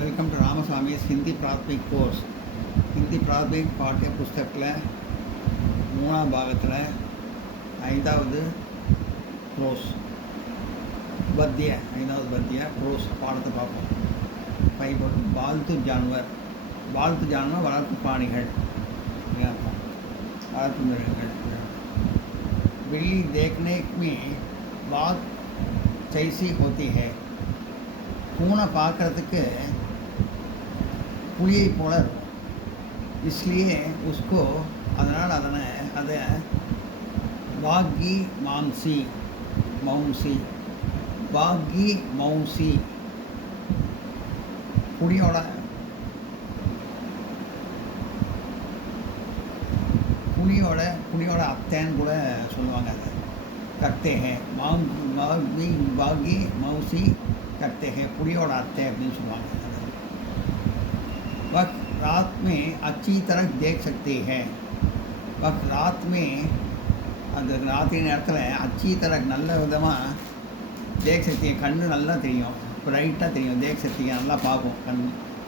Welcome to Ramasamy's Hindi Prathmik course. Hindi Prathmik பாட்டிய புஸ்தகத்தில் 3ஆம் பாகத்தில் 5வது க்ரோஸ் பத்திய 5வது பத்திய க்ரோஸ் பாடத்தை பார்ப்போம். பயன்படும் பால்து ஜான்வர் வளர்ப்பு பிராணிகள், வளர்ப்பு மிருகங்கள். बिल्ली देखने में बहुत जैसी होती है. பூனை பார்க்குறதுக்கு புலியை போல இருக்கும். इसलिए उसको அதனால் அதை வாகி மௌசி புலியோட அத்தைன்னு கூட சொல்லுவாங்க. அதை கர்த்தே ஹே வாகி மௌசி करते हैं, पुलियोड़ आते हैं अपनी सुबह. वक्त रात में अच्छी तरह देख सकते हैं. वक्त रात में அந்த ராத்திரி நேரத்தில் अच्छी तरह நல்ல விதமாக தேக் சக்தி கண்ணு நல்லா தெரியும், ப்ரைட்டாக தெரியும். தேக் சக்தி நல்லா பார்க்கும். கண்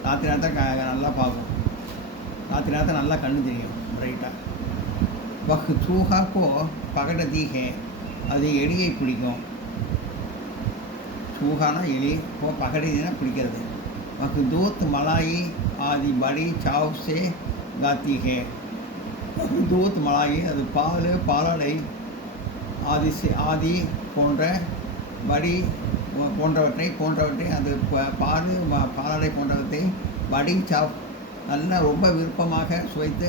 ராத்திரி நேரத்தில் நல்லா பார்க்கும். ராத்திரி நேரத்தில் நல்லா கண்ணு தெரியும் ப்ரைட்டாக. வக் சூஹாக்கோ பகடதி ஹே, அது எலியை பிடிக்கும். चूहाना एली वो पकड़ी देना पिड़क्கிறது. वह दूध मलाई आदि बड़ी चाव से गाती है. दूध मलाई அது பாலாடை ஆதி போன்ற படி போன்றவற்றை அது பாலாடை போன்றவற்றை படி சாவ் நல்லா ரொம்ப விருப்பமாக சுவைத்து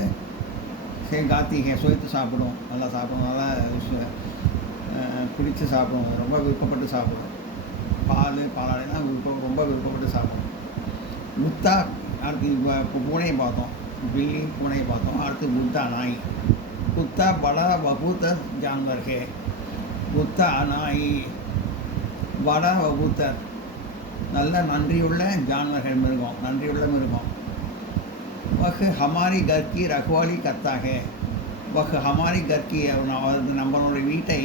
காத்தி ஹே, சுவைத்து சாப்பிடும். நல்லா சாப்பிடும், நல்லா பிடிச்சி சாப்பிடும், ரொம்ப விருப்பப்பட்டு சாப்பிடும். பாலாடைனா ரொம்ப விருப்பப்பட்டு சாப்பிடும். குத்தா அடுத்து பூனையை பார்த்தோம், பில்லி பூனையை பார்த்தோம். அடுத்து குத்தா நாய். குத்தா படா வபூத்தர் ஜான்வர் ஹே. குத்தா நாய் படா வபூத்தர் நல்ல நன்றியுள்ள ஜான்வர்கள், மிருகம், நன்றியுள்ள மிருகம். வஹ் ஹமாரி கர்கி ரக்வாலி கர்த்தா ஹே. வஹ் ஹமாரி கர்கி நம்மளோட வீட்டை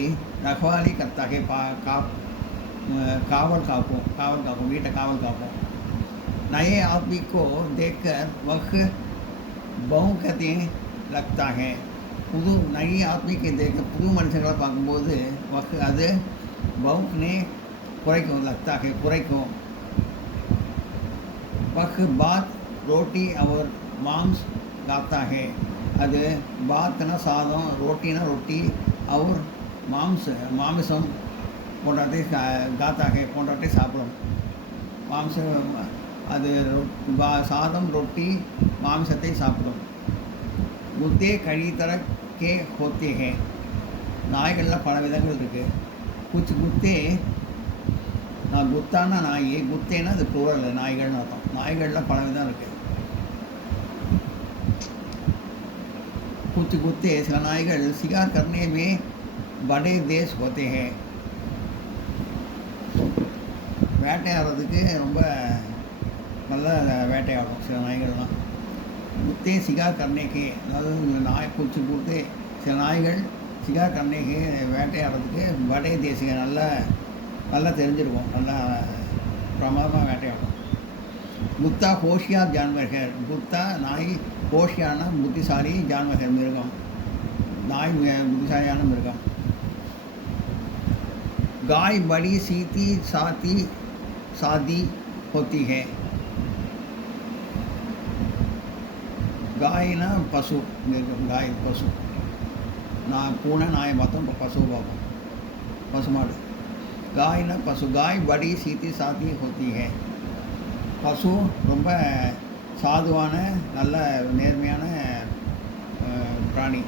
ரக்வாலி கர்த்தா ஹே, कावल कापों वीटा कावल कापों. नए आदमी को देखकर वह बहुकते लगता है. पुदु नई आदमी के देख पुदु मनुष्य पाकुம்போது वह அது बहुकने குறைக்கும் लगता है, குறைக்கும். वह बात रोटी और मांस गाता है. அது बात ना சாதம், रोटी ना रोटी और मांसम போன்றவற்றை காத்தாக போன்றவற்றை சாப்பிடும். மாம்சம் அது சாதம் ரொட்டி மாம்சத்தை சாப்பிடும். குத்தே கழி தரக்கே ஹோத்தே ஹே. நாய்களில் பல விதங்கள் இருக்குது. குச் குத்தே நான் குத்தானா நாய், குத்தேன்னா அது plural, நாய்கள்னு அர்த்தம். நாய்களில் பல விதம் இருக்குது. குச் குத்தே சில நாய்கள் शिकार करने में बड़े देश होते हैं. வேட்டையாடுறதுக்கு ரொம்ப நல்லா வேட்டையாடும் சில நாய்கள்லாம். குத்தே சிகார் கர்ணேக்கு, அதாவது நாய் பூச்சி கொடுத்து சில நாய்கள் சிகார் கர்ணேக்கு வேட்டையாடுறதுக்கு வடை தேசிய நல்லா தெரிஞ்சிருக்கும், நல்லா பிரமாதமாக வேட்டையாடும். குத்தா ஹோஷியார் ஜான்வர்கள். குத்தா நாய், ஹோஷியான புத்திசாலி, ஜான்வர்கள் மிருகம், நாய் புத்திசாலியான மிருகம். गाय बड़ी सादी होती है. गाय ना पशु, गाय पशु. ना पूना नाय பார்த்தோம், पशु பார்ப்போம், பசுமாடு. गाय ना पशु. गाय बड़ी सादी होती है. பசு ரொம்ப சாதுவான நல்ல நேர்மையான பிராணி,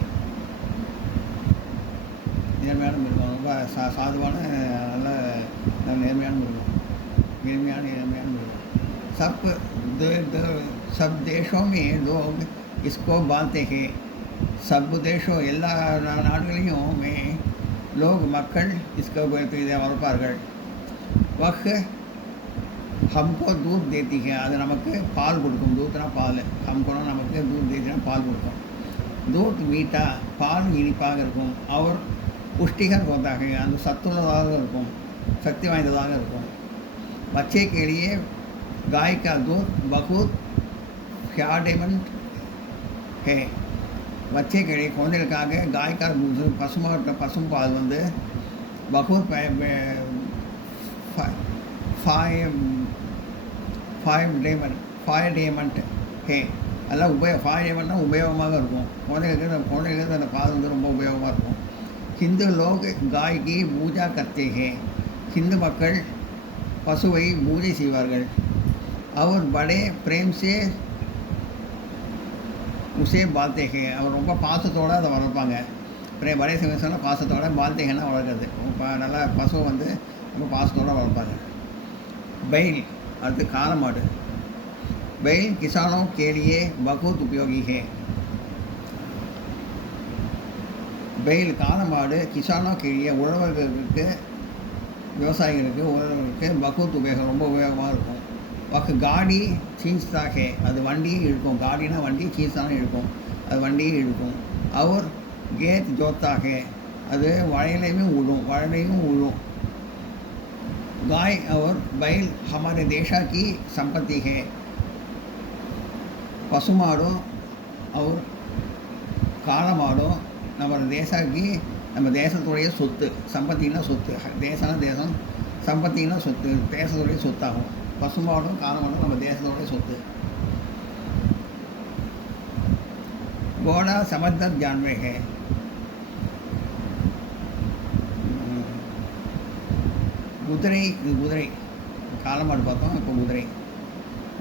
நேர்மையான மிருகம். ரொம்ப சாதுவான நல்ல நேர்மையான மிருகம், நேர்மையான மிருகம். सब देशों में लोग इसको पालते हैं. सब देशों எல்லா நாடுகளையும் लोग மக்கள் इसको இதை வளர்ப்பார்கள். वह हमको दूध देती है. அது நமக்கு பால் கொடுக்கும். दूधனா பால், हमको நமக்கு दूध देती பால் கொடுக்கும். दूध मीठा, பால் இனிப்பாக இருக்கும். और पुष्टिकर होता है, அந்த சத்துள்ளதாக இருக்கும், சக்தி வாய்ந்ததாக இருக்கும். बच्चे के लिए गाय का दूध बहुत ஃபியாடமெண்ட் है बच्चे के लिए குழந்தைகளுக்காக गाय का பசுமாட்டு பசும்பால் வந்து बहुत ஃபைவ் டேமண்ட் ஹே அதெல்லாம் ஃபைவ் டேமண்ட்னா உபயோகமாக இருக்கும் குழந்தைகளுக்கு அந்த பால் வந்து ரொம்ப உபயோகமாக இருக்கும். ஹிந்து லோக் காய் கி பூஜா கர்த்தே ஹே ஹிந்து மக்கள் பசுவை பூஜை செய்வார்கள். அவர் படே பிரேம் சே உசே பால்தேகே அவர் ரொம்ப பாசத்தோடு அதை வளர்ப்பாங்க. படே சமயத்தில் பாசத்தோட பால்தேகன்னா வளர்க்குறது நல்லா பசுவை வந்து ரொம்ப பாசத்தோடு வளர்ப்பாங்க. बैल அடுத்து காளை மாடு. बैल किसानों के लिए बहुत उपयोगी है. बैल காளை மாடு கிசானோ के लिए உழவர்களுக்கு விவசாயிகளுக்கு உழவர்களுக்கு बहुत உபயோகம் ரொம்ப உபயோகமாக இருக்கும். வக்கு காடி சீன்ஸ்தா ஹே அது வண்டியை இழுக்கும். காடினா வண்டி சீன்ஸ்தானே இழுக்கும் அது வண்டியை இழுக்கும். அவர் கேத் ஜோத்தா ஹே அது வயலையும் உழும். गाय और बैल हमारे देश की संपत्ति है. பசுமாடும் और காளமாடும் நம்ம தேசத்துடைய சொத்து. சம்பத்தின்னா சொத்து. தேசம் சம்பத்தின்னா சொத்து தேசத்துடைய சொத்தாகும். பசுமாடும் காளமாடும் நம்ம தேசத்துடைய சொத்து. घोड़ा समझदार जानवर है. குதிரை காளை மாடு பார்த்தோம். இப்போ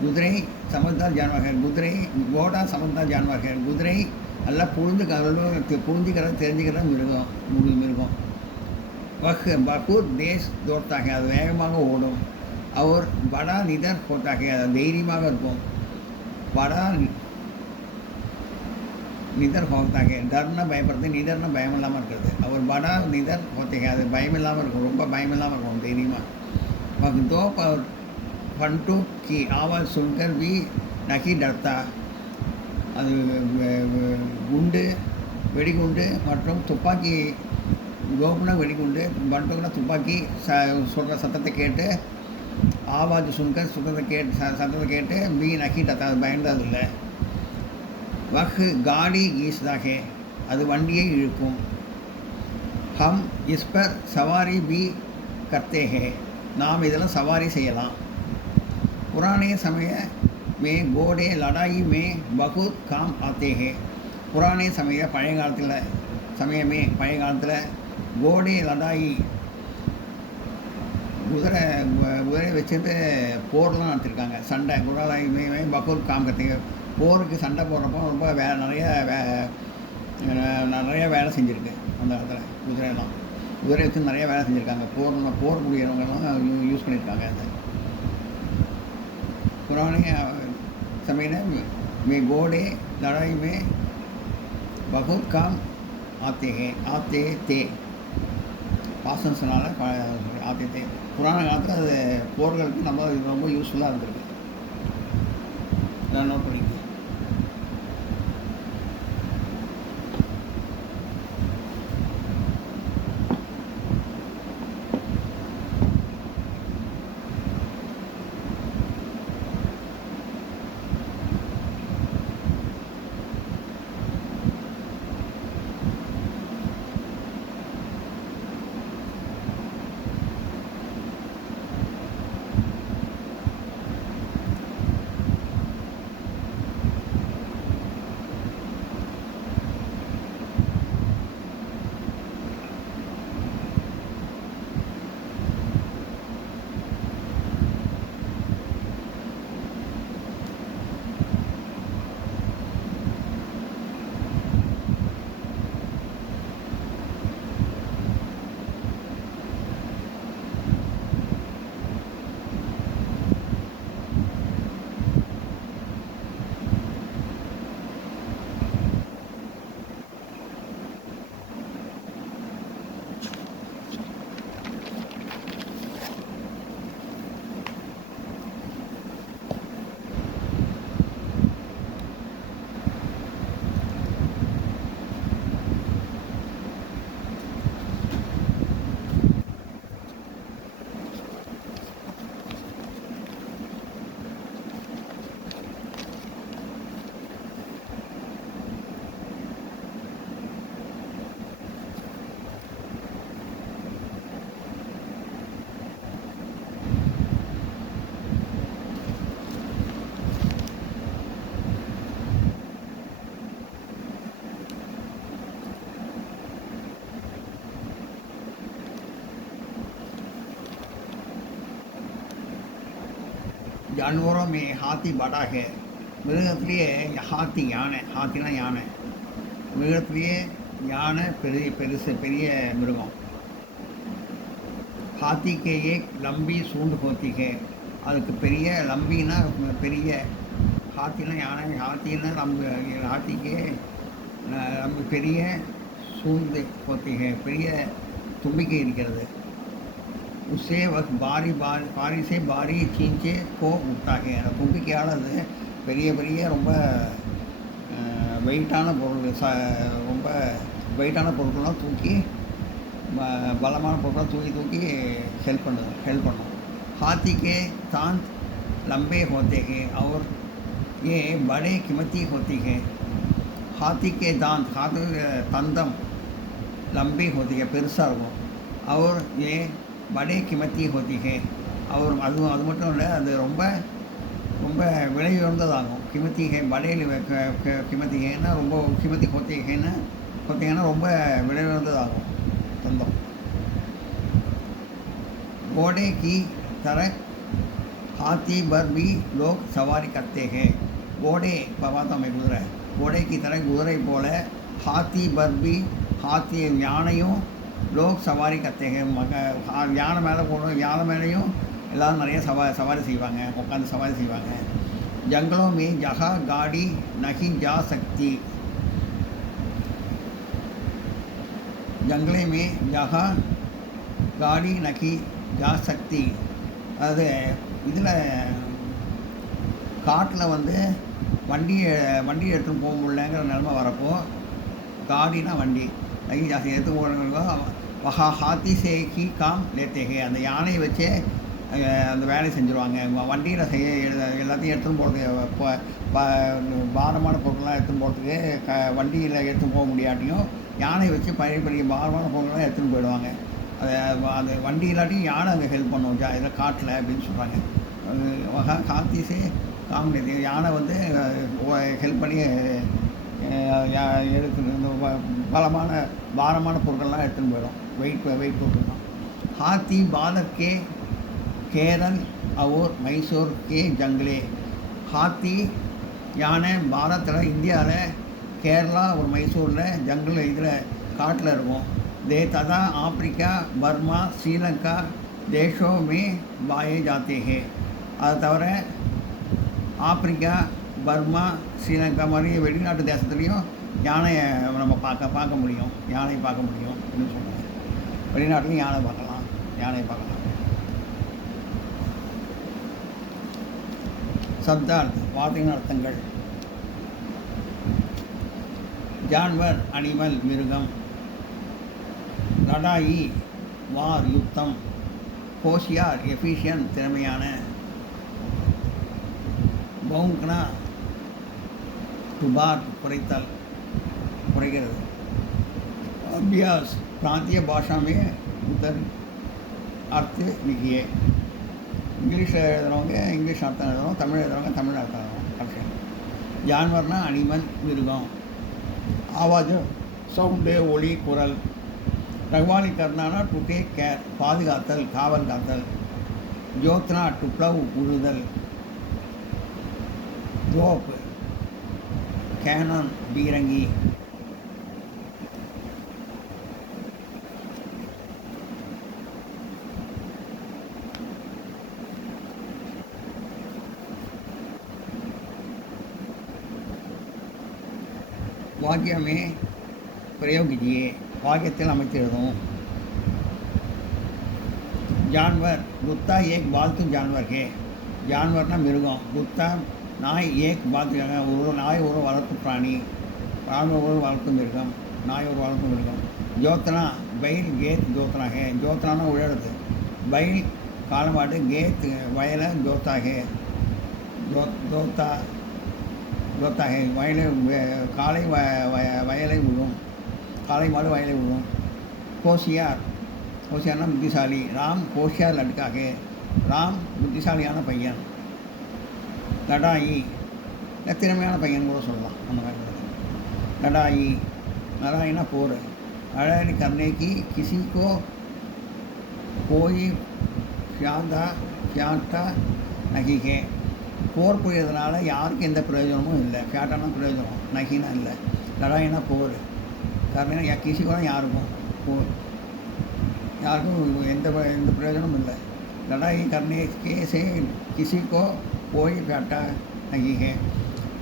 குதிரை சமஜ்தார் ஜான்வர் है. குதிரை கோடா சமஜ்தார் ஜான்வர் है. குதிரை நல்லா புரிஞ்சுக்கிறது தெரிஞ்சுக்கிற மிருகம். பகூர் தேஷ் தோட்டா है அது வேகமாக ஓடும். அவர் படா நிதர் போட்டா है அது தைரியமாக இருக்கும். படா நிதர் होता है डरना பயப்படுறது நிதர்னா பயம் இல்லாமல் இருக்கிறது. அவர் படா நிதர் होते हैं அது பயம் இல்லாமல் இருக்கும் ரொம்ப பயம் இல்லாமல் இருக்கும் தைரியமாக. दो फंटू की आवाज़ सुनकर भी नहीं डरता. அது வெடிகுண்டு மற்றும் துப்பாக்கி கோபுனா வெடிகுண்டு பண்டுனா துப்பாக்கி சொல்கிற சத்தத்தை கேட்டு ஆவாஜ் சுன்கர் சத்தத்தை கேட்டு भी नहीं डरता அது பயந்தது இல்லை. वह गाड़ी घीसता है அது வண்டியை இழுக்கும். हम इस पर सवारी भी करते हैं நாம் இதெல்லாம் சவாரி செய்யலாம். पुराने समय में घोड़े लड़ाई में बहुत काम आते हैं. पुराने समय பழைய காலத்தில் கோடே லடாயி குதிரை வச்சுட்டு போர்லாம் நடத்திருக்காங்க. சண்டை குதிரை பகூத் காம் கற்றுங்க போருக்கு சண்டை போடுறப்போ ரொம்ப நிறைய வேலை செஞ்சுருக்கு அந்த இடத்துல. குதிரை வச்சு நிறைய வேலை செஞ்சுருக்காங்க. போர் புரியறவங்கலாம் யூஸ் பண்ணியிருக்காங்க. அது पुराने समय में घोड़े लड़ाई में बहुत काम आते थे பாசன்ஸ்னால ஆते थे. புராண காலத்தில் அது போர்களுக்கு ரொம்ப யூஸ்ஃபுல்லாக இருந்திருக்கு. நான் நோட் பண்ணிக்கிறேன். जानवरों में हाथी बड़ा है மிருகத்திலேயே ஹாத்தி யானை ஹாத்தினா யானை மிருகத்திலேயே யானை பெருசு பெரிய மிருகம் हाथी के एक लंबी सूंड होती है அதுக்கு பெரிய லம்பினா பெரிய हाथीना யானை हाथीना हाथीके பெரிய सूंद होती है பெரிய தும்பிக்கை இருக்கிறது उससे वह बारी से बारी खींचे को उठता है அந்த தும்பிக்கையால் அது பெரிய பெரிய ரொம்ப வெயிட்டான பொருள் ரொம்ப வெயிட்டான பொருட்கள்லாம் தூக்கி बलमान பொருட்களை தூக்கி தூக்கி हेल्प பண்ணும் हाथी के दांत लंबे होते हैं और ये बड़े कीमती होती है हाथी के दांत तंदम लंबी होती है பெருசாக இருக்கும் और ये बड़े कीमती होती है और அது மட்டும் இல்லை அது ரொம்ப ரொம்ப விலை உயர்ந்ததாகும் कीमती है बड़े कीमती हैன்னா ரொம்ப कीमती होती हैன்னா ரொம்ப விலை உயர்ந்ததாகும் तंदम घोड़े की तरह हाथी पर भी लोग सवारी करते हैं घोड़े बाबा में குதிரை घोड़े की तरह குதிரை போல हाथी पर भी हाथी யானையும் लोग सवारी करते हैं யானை மேலே போகணும் யானை மேலேயும் எல்லோரும் நிறைய சவாரி செய்வாங்க உட்காந்து சவாரி செய்வாங்க जंगलों में जहाँ गाड़ी नहीं जा सकती जंगले में जहाँ गाड़ी नहीं जा सकती அது இதில் காட்டில் வந்து வண்டி எடுத்துகிட்டு போக முடியலங்கிற நிலமை வரப்போ गाड़ीना வண்டி நகி ஜாஸ்தி எடுத்து போகிறவங்க வஹா ஹாத்தி சேக்கி காம் லேத்தேகே அந்த யானையை வச்சே அந்த வேலையை செஞ்சுருவாங்க வண்டியில் எல்லாத்தையும் எடுத்துன்னு போகிறதுக்கு பாரமான பொருட்கள்லாம் எடுத்துன்னு போகிறதுக்கு வண்டியில் எடுத்துன்னு போக முடியாட்டியும் யானை வச்சு பெரிய பாரமான பொருட்கள்லாம் எடுத்துன்னு போயிடுவாங்க அது வண்டி இல்லாட்டியும் யானை அங்கே ஹெல்ப் பண்ணும் இதில் காட்டில் அப்படின்னு சொல்கிறாங்க காத்திசே காமெடி யானை வந்து ஹெல்ப் பண்ணி எடுத்து இந்த பாரமான பொருட்கள்லாம் எடுத்துன்னு போயிடும் வெயிட் பொருட்கள்லாம் हाथी भारत के केरल और मैसूर के जंगले हाथी யானை பாரத்தில் இந்தியாவில் கேரளா ஒரு மைசூரில் ஜங்கிள் இதில் காட்டில் இருக்கும் दे तथा अफ्रीका बर्मा श्रीलंका देशों में पाए जाते हैं அது தவிர ஆப்பிரிக்கா பர்மா ஸ்ரீலங்கா மாதிரி வெளிநாட்டு தேசத்துலேயும் யானையை நம்ம பார்க்க முடியும் அப்படின்னு சொல்கிறாங்க வெளிநாட்டுலையும் யானை பார்க்கலாம் சப்தார்த் வார்த்தையின் அர்த்தங்கள் ஜான்வர் அனிமல் மிருகம் லடாயி வார் யுத்தம் ஹோஷியார் எஃபிஷியன் திறமையான பவுங்க்னா டுபார் குறைகிறது अभ्यास प्रांतीय भाषा में उधर अर्थ लिखिए इंग्लिश எழுதுறவங்க இங்கிலீஷ் அர்த்தம் எழுதுறோம் தமிழ் எழுதுறவங்க தமிழ் அர்த்தம் எழுதுறோம் जानवरना அனிமல் மிருகம் ஆவாஜ் சவுண்டு ஒளி குரல் ரகுவாலி கர்னானா டு டேக் கேர் பாதுகாத்தல் காவல் காத்தல் ஜோத்னா டு ப்ளவ் உழுதல் ரோப் கேனான் பீரங்கி वाक्य में प्रयोग कीजिए वाक्यத்தில் அமைத்து எழுதும் जानवर कुत्ता एक पालतू जानवर है जानवरना மிருகம் कुत्ता நாய் एक पालतू ஒரு நாய் ஒரு வளர்ப்பு பிராணி ஒரு வளர்ப்பு மிருகம் நாய் ஒரு வளர்ப்பு மிருகம் ஜோத்னா பைல் கேத் ஜோத்னா है ஜோத்னானா உழறது பைல் காலமாடு கேத் வயலை ஜோத்தா है जोता है वयले काले वयले उड़ूँ काले मालू वयले उड़ूँ होशियार होशियार बुद्धिशाली राम होशियार लड़का है राम बुद्धिशालियाना पैयन लड़ाई तिरमियाना पैयन को சொல்லலாம் लड़ाई लड़ाई ना पोर लड़ाई करने की किसी को कोई ख्याता नहीं है போர் புரியறதுனால யாருக்கும் எந்த பிரயோஜனமும் இல்லை. ஃபேட்டான பிரயோஜனம், நகினா இல்லை. லடாயினா போர், करने या किसी को யாருக்கும் யாருக்கும் எந்த எந்த பிரயோஜனமும் இல்லை. लड़ाई करने के से किसी को कोई घाटा नहीं है.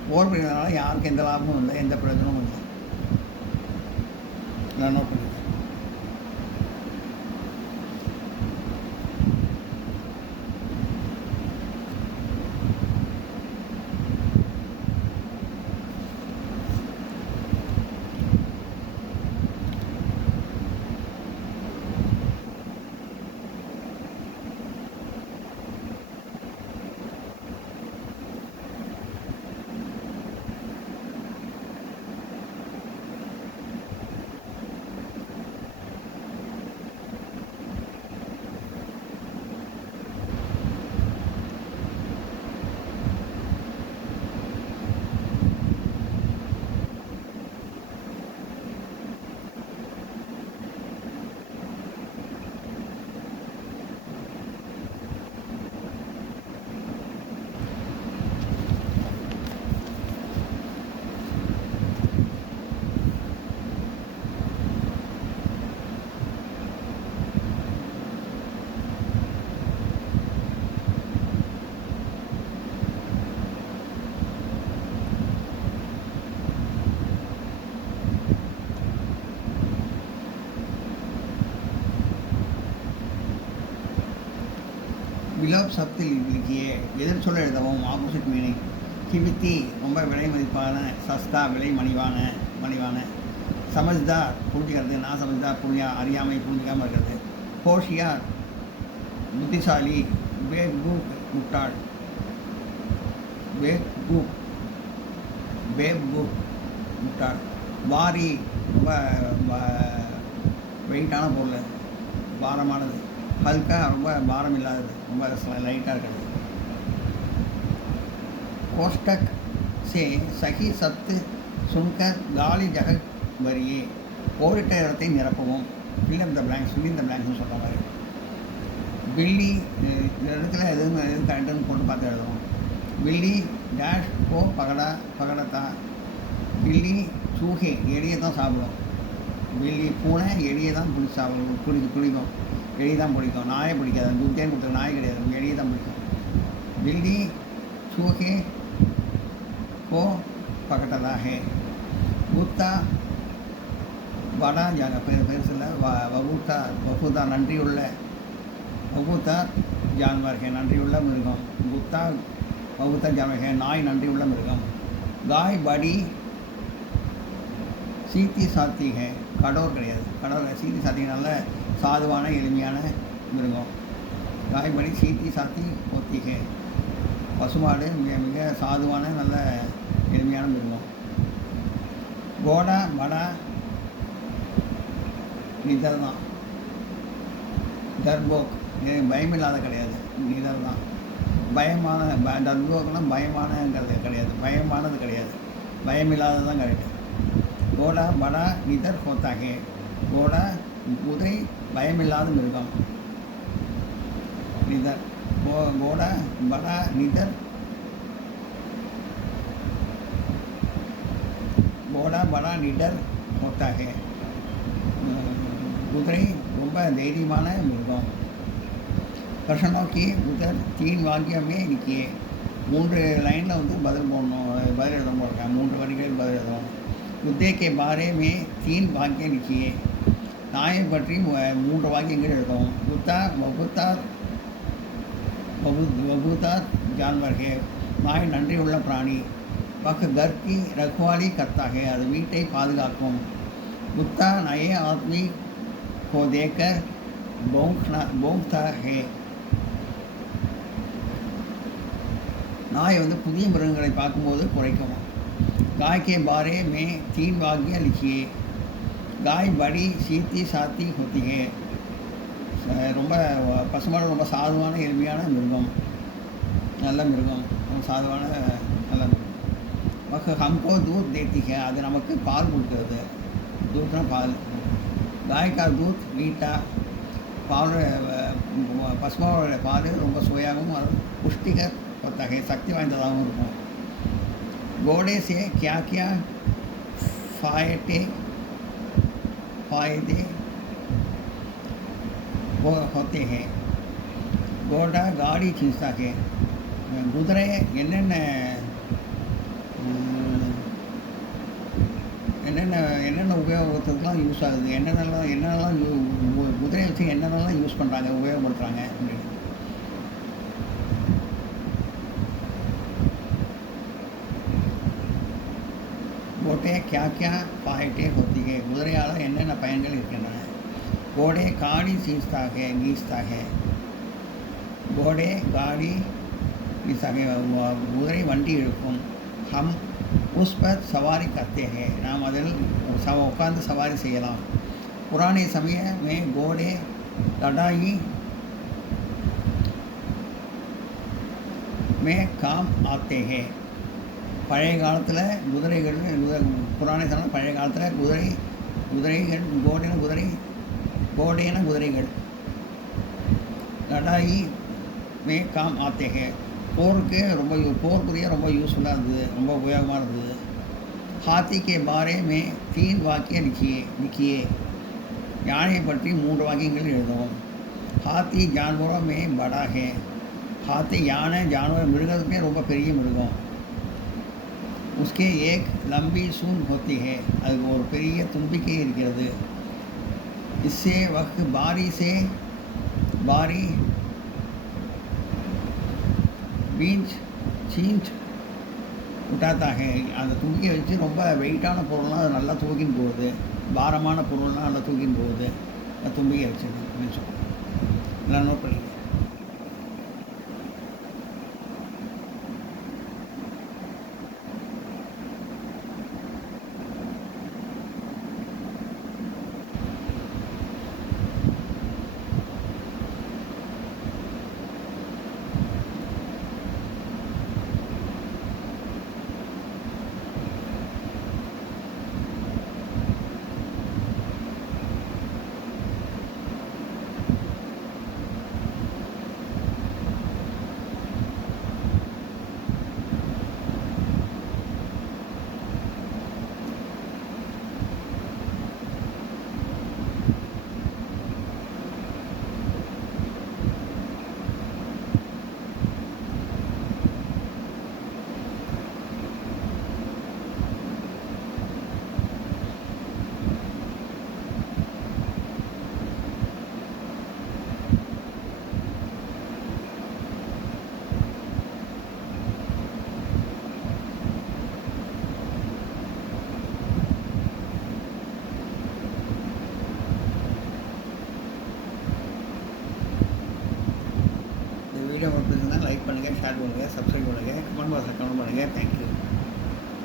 போர் புரியறதுனால யாருக்கும் எந்த லாபமும் இல்லை, எந்த பிரயோஜனமும் இல்லை. நான் நோட் பண்ணிட்டேன். விலோப் சப்தி லிக்கியே எதிர் சொல்ல எழுதவும் ஆப்போசிட் மீனிங். கிவித்தி ரொம்ப விலை மதிப்பான, சஸ்தா விலை மலிவான, சமஜ்தார் புரிஞ்சுக்கிறது, நான் சமஜ்தார் புரியா அறியாமை புரிஞ்சிக்காமல் இருக்கிறது. ஹோஷியார் புத்திசாலி, பேப்கூப் முட்டாள், பேப்கூப் முட்டாள். வாரி ரொம்ப வெயிட்டான பொருள், பாரமானது. ஹல்கா ரொம்ப பாரம் இல்லாதது, ரொம்ப லைட்டாக இருக்கிறது. கோஷ்டக் சே சகி சத்து சுன்கர் காலி ஜகத் வரியே ஓரிட்ட இடத்தை நிரப்பவும். ஃபில் த பிளாங்க்ஸ்னு சொல்கிற மாதிரி. பில்லி இந்த இடத்துல எதுவும் கரெக்டுன்னு போட்டு பார்த்து எழுதுவோம். பில்லி டேஷ் கோ பகடத்தா. பில்லி சூகே எலியை தான் சாப்பிடும். பில்லி பூனை எலியை தான் பிடிச்சி சாப்பிடும், பிடிக்கும். எலி தான் பிடிக்கும், நாயை பிடிக்காது. துத்தேன்னு கொடுத்த நாய் கிடையாது, எலியை தான் பிடிக்கும். பில்லி சூகே கோ பகட்டதா ஹே. பூத்தா வடா பெருசில் வபூத்தா நன்றியுள்ள, வபூத்தா ஜான்வர் ஹே நன்றியுள்ள மிருகம். புத்தா வபூத்தா ஜான்வர் ஹே நாய் நன்றியுள்ள மிருகம். காய் படி சீத்தி சாத்தி ஹே கடோர் கிடையாது. சீத்தி சாத்தினால சாதுவான எளிமையான மிருகம். காய்படி சீத்தி சாத்தி ஒத்தி ஹே பசுமாடு மிக சாதுவான நல்ல எளிமையான மிருகம். கோடா படா நிதர் தான். டர்போக் பயமில்லாத கிடையாது, நிதர் தான். பயமான டர்போக்னால் பயமானங்கிறது கிடையாது, பயமானது கிடையாது, பயமில்லாதது தான் கரெக்டு. கோடா படா நிதர் ஹோத்தாகே. கோடா குதிரை பயமில்லாத மிருகம். நிதர் கோடா படா நிதர். கோடா படா நிடர் ஹோத்தாகே குதிரை ரொம்ப தைரியமான மிருகம். பிரச்சனோं की उधर 3 वाक्य में लिखिए. 3 லைனில் வந்து பதில் போடணும், பதில் எழுதணும் போடுறேன். 3 வரிகளில் பதில் எழுதணும். कुत्ते के बारे में 3 वाक्य लिखिए. நாயை பற்றி 3 வாக்கியங்கள் எழுதவும். குத்தா வபூத்தார் ஜான்வர் ஹே நாய் நன்றி உள்ள பிராணி. பக் கர் கி ரக்வாலி கர்த்தா ஹே அது வீட்டை பாதுகாக்கும். குத்தா நயே ஆத்மி को देखकर भौंकता है. நாய் வந்து புதிய மிருகங்களை பார்க்கும்போது குறைக்கும். गाय के बारे में 3 वाक्य लिखिए. गाय बड़ी सीती साती होती है. ரொம்ப பசுமாடு ரொம்ப சாதுவான எளிமையான மிருகம், நல்ல மிருகம், சாதுவான நல்ல மிருகம். வக் ஹம்கோ दूध देती है அது நமக்கு பால் கொடுக்கிறது. दूधனா பால். गाय का दूध मीठा பால் பசுமாவோட பால் ரொம்ப சுவையாகவும் புஷ்டிகர் होता है, शक्ति வாய்ந்ததாகவும் இருக்கும். घोड़े से क्या क्या फायदे होते हैं. घोड़ा गाड़ी खींचता है. குதிரை என்னென்ன என்னென்ன என்னென்ன உபயோகத்துக்குலாம் யூஸ் ஆகுது, என்னென்னலாம் குதிரையை வச்சு என்னென்னலாம் யூஸ் பண்ணுறாங்க, உபயோகப்படுத்துகிறாங்க அப்படின்னு. கோட்டே क्या क्या फायदे होती है, குதிரையால் என்னென்ன பயன்கள் இருக்கின்றன. கோடே காடி கீஸ்தா है. கோடே காடி கீஸ்தா है, குதிரை வண்டி இழுக்கும். हम उस पर सवारी करते हैं, நாம் அதில் உட்கார்ந்து சவாரி செய்யலாம். पुराने समय में घोड़े लड़ाई में काम आते हैं. பழைய காலத்தில் குதிரைகள், புராண சமயம் பழைய காலத்தில் குதிரைகள் கோடேன குதிரைகள் லடாயி மே காம் ஆத்தே ஹே, போருக்கு போருக்குரிய ரொம்ப யூஸ்ஃபுல்லாக இருந்தது, ரொம்ப உபயோகமாக இருந்தது. ஹாத்தி கே பாரே மே 3 வாக்கிய லிக்கியே, யானை பற்றி 3 வாக்கியங்கள் எழுதவும். ஹாத்தி ஜான்வரோं में बड़ा है, ஹாத்தி யானை ஜான்வர் மிருகத்துக்கே ரொம்ப பெரிய மிருகம். उसके एक लंबी सूंड होती है, அதுக்கு ஒரு பெரிய தும்பிக்கை இருக்கிறது. इससे वक्त बारी छींच उठाता है, அந்த தும்பிக்கை வச்சு ரொம்ப வெயிட்டான பொருள்லாம் அது நல்லா தூக்கின்னு போகுது, பாரமான பொருள்லாம் நல்லா தூக்கின்னு போகுது தும்பிக்கை வச்சுது அப்படின்னு சொல்லுவோம். எல்லாம் நோட் பண்ணிக்க. வீடியோ பிடிச்சிருந்தால் லைக் பண்ணுங்கள், ஷேர் பண்ணுங்கள், சப்ஸ்கிரைப் பண்ணுங்கள், கமெண்ட் பாக்ஸில் கமெண்ட் பண்ணுங்கள். தேங்க்யூ.